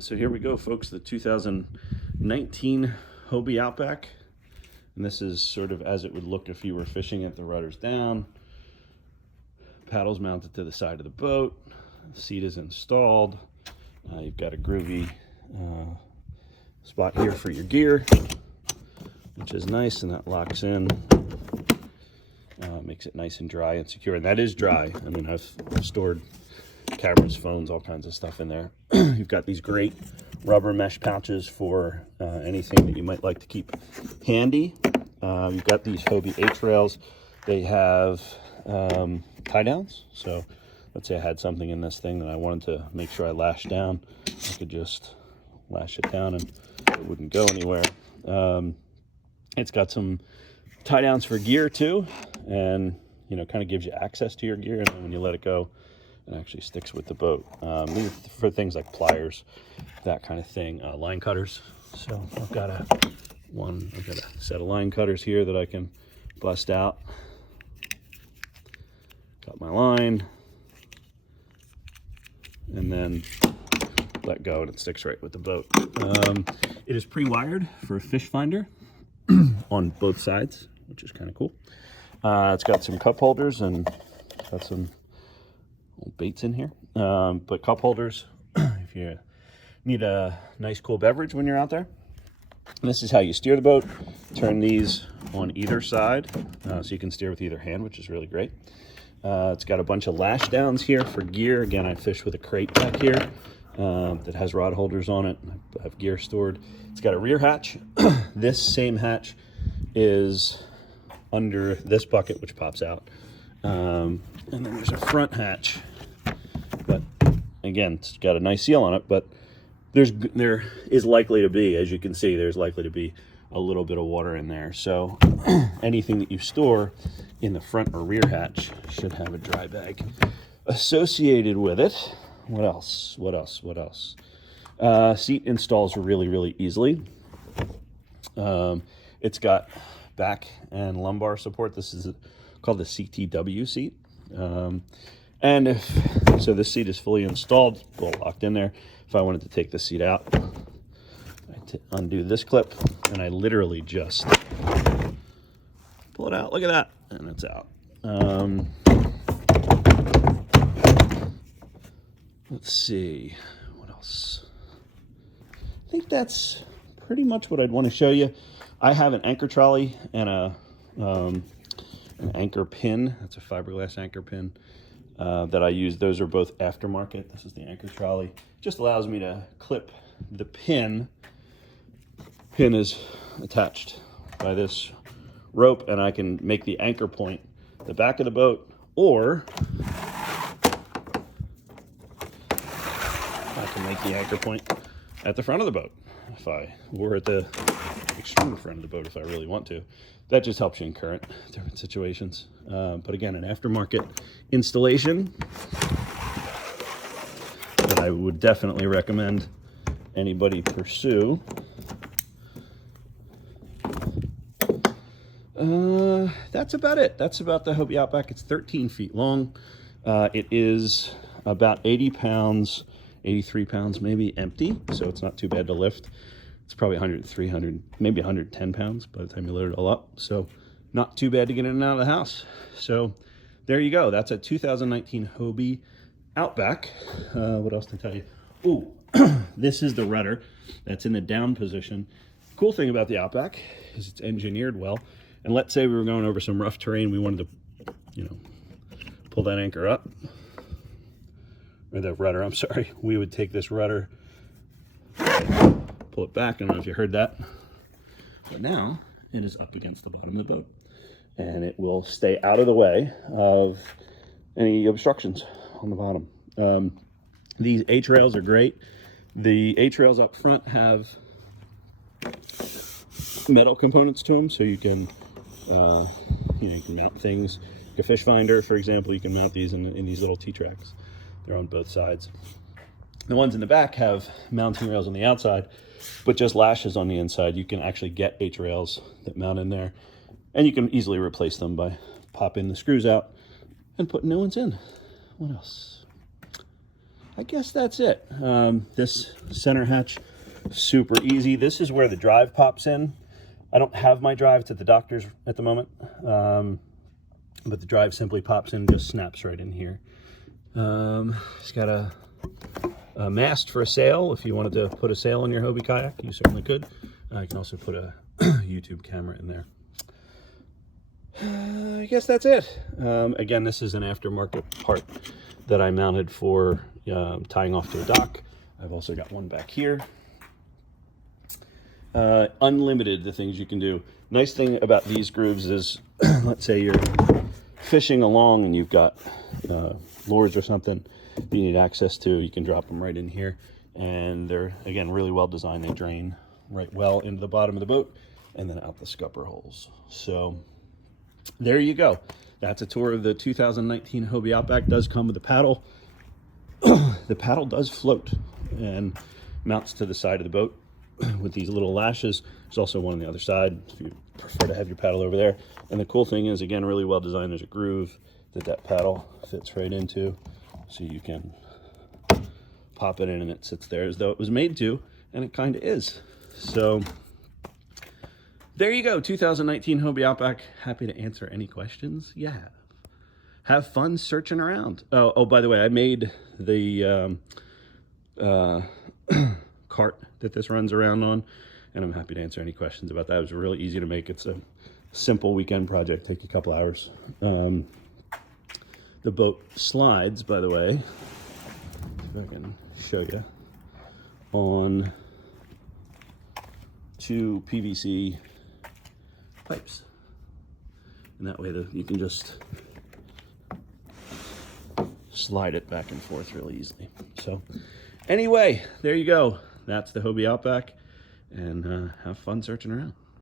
So here we go, folks, the 2019 Hobie Outback. And this is sort of as it would look if you were fishing it. The rudder's down, paddles mounted to the side of the boat, the seat is installed. You've got a groovy spot here for your gear, which is nice, and that locks in. Makes it nice and dry and secure, and that is dry. I mean, I've stored cameras, phones, all kinds of stuff in there. You've got these great rubber mesh pouches for anything that you might like to keep handy. You've got these Hobie H-rails. They have tie downs, so let's say I had something in this thing that I wanted to make sure I lashed down, I could just lash it down and it wouldn't go anywhere. It's got some tie downs for gear too, and you know, kind of gives you access to your gear, and then when you let it go, it actually sticks with the boat. These are for things like pliers, that kind of thing. Line cutters. So I've got a set of line cutters here that I can bust out. Cut my line, and then let go, and it sticks right with the boat. It is pre-wired for a fish finder on both sides, which is kind of cool. It's got some cup holders and got some old baits in here, but cup holders if you need a nice cool beverage when you're out there. And this is how you steer the boat. Turn these on either side, so you can steer with either hand, which is really great. It's got a bunch of lash downs here for gear. Again, I fish with a crate back here that has rod holders on it. I have gear stored. It's got a rear hatch. This same hatch is under this bucket, which pops out. And then there's a front hatch, but again, it's got a nice seal on it, but there is likely to be, as you can see, there's likely to be a little bit of water in there. So anything that you store in the front or rear hatch should have a dry bag associated with it. What else? Seat installs really easily. It's got back and lumbar support. This is called the Ctw Seat. And so this seat is fully installed, well locked in there. If I wanted to take the seat out, I undo this clip, and I literally just pull it out. Look at that, and it's out. Let's see, what else? I think that's pretty much what I'd want to show you. I have an anchor trolley and an anchor pin. That's a fiberglass anchor pin that I use. Those are both aftermarket. This is the anchor trolley. Just allows me to clip the pin. Pin is attached by this rope, and I can make the anchor point the back of the boat, or I can make the anchor point at the front of the boat if I were at the extreme front of the boat if I really want to. That just helps you in different situations. But again, an aftermarket installation that I would definitely recommend anybody pursue. That's about it. That's about the Hobie Outback. It's 13 feet long. It is about 80 pounds, 83 pounds maybe empty, so it's not too bad to lift. It's probably 100, 300, maybe 110 pounds by the time you load it all up. So not too bad to get in and out of the house. So there you go. That's a 2019 Hobie Outback. What else to tell you? Ooh, this is the rudder that's in the down position. Cool thing about the Outback is it's engineered well. And let's say we were going over some rough terrain. We wanted to, you know, pull that anchor up, or the rudder, I'm sorry. We would take this rudder, pull it back. I don't know if you heard that, but now it is up against the bottom of the boat, and it will stay out of the way of any obstructions on the bottom. These H-rails are great. The H-rails up front have metal components to them, so you can you can mount things. Like a fish finder, for example, you can mount these in these little T-tracks. They're on both sides. The ones in the back have mounting rails on the outside, but just lashes on the inside. You can actually get H-rails that mount in there, and you can easily replace them by popping the screws out and putting new ones in. What else? I guess that's it. This center hatch, super easy. This is where the drive pops in. I don't have my drive, it's at the doctor's at the moment, but the drive simply pops in, just snaps right in here. It's got a mast for a sail. If you wanted to put a sail in your Hobie kayak, you certainly could. You can also put a YouTube camera in there. I guess that's it. Again, this is an aftermarket part that I mounted for tying off to a dock. I've also got one back here. Unlimited, the things you can do. Nice thing about these grooves is, let's say you're fishing along and you've got lures or something you need access to, you can drop them right in here. And they're, again, really well designed. They drain right well into the bottom of the boat and then out the scupper holes. So there you go. That's a tour of the 2019 Hobie Outback. Does come with a paddle. The paddle does float and mounts to the side of the boat with these little lashes. There's also one on the other side if you prefer to have your paddle over there. And the cool thing is, again, really well designed. There's a groove that paddle fits right into, so you can pop it in and it sits there as though it was made to, and it kind of is. So there you go, 2019 Hobie Outback. Happy to answer any questions you have. Have fun searching around. Oh, by the way, I made the cart that this runs around on, and I'm happy to answer any questions about that. It was really easy to make. It's a simple weekend project, take a couple hours. The boat slides, by the way, if I can show you, on 2 PVC pipes. And that way you can just slide it back and forth really easily. So anyway, there you go. That's the Hobie Outback, and have fun searching around.